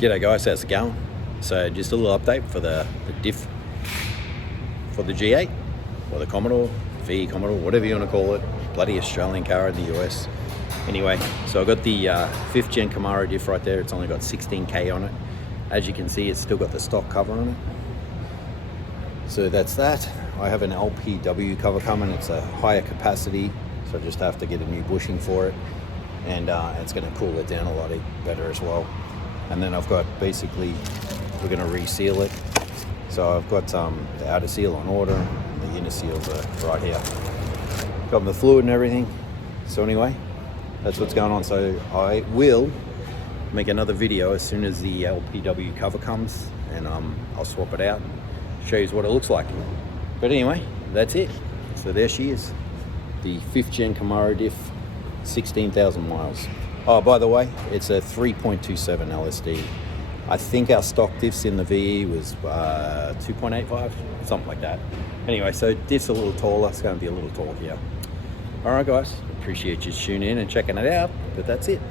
G'day guys, how's it going? So just a little update for the diff for the G8 or the Commodore, Commodore, whatever you want to call it. Bloody Australian car in the US. Anyway, so I got the 5th gen Camaro diff right there. It's only got 16K on it. As you can see, it's still got the stock cover on it. So that's that. I have an LPW cover coming. It's a higher capacity, so I just have to get a new bushing for it. And it's going to cool it down a lot better as well. And then I've got, basically, we're going to reseal it. So I've got the outer seal on order, and the inner seals are right here. Got the fluid and everything. So anyway, that's what's going on. So I will make another video as soon as the LPW cover comes, and I'll swap it out and show you what it looks like. But anyway, that's it. So there she is, the 5th gen Camaro diff, 16,000 miles. Oh, by the way, it's a 3.27 LSD. I think our stock diffs in the VE was 2.85, something like that. Anyway, so diff's a little taller. It's going to be a little tall here. All right, guys. Appreciate you tuning in and checking it out. But that's it.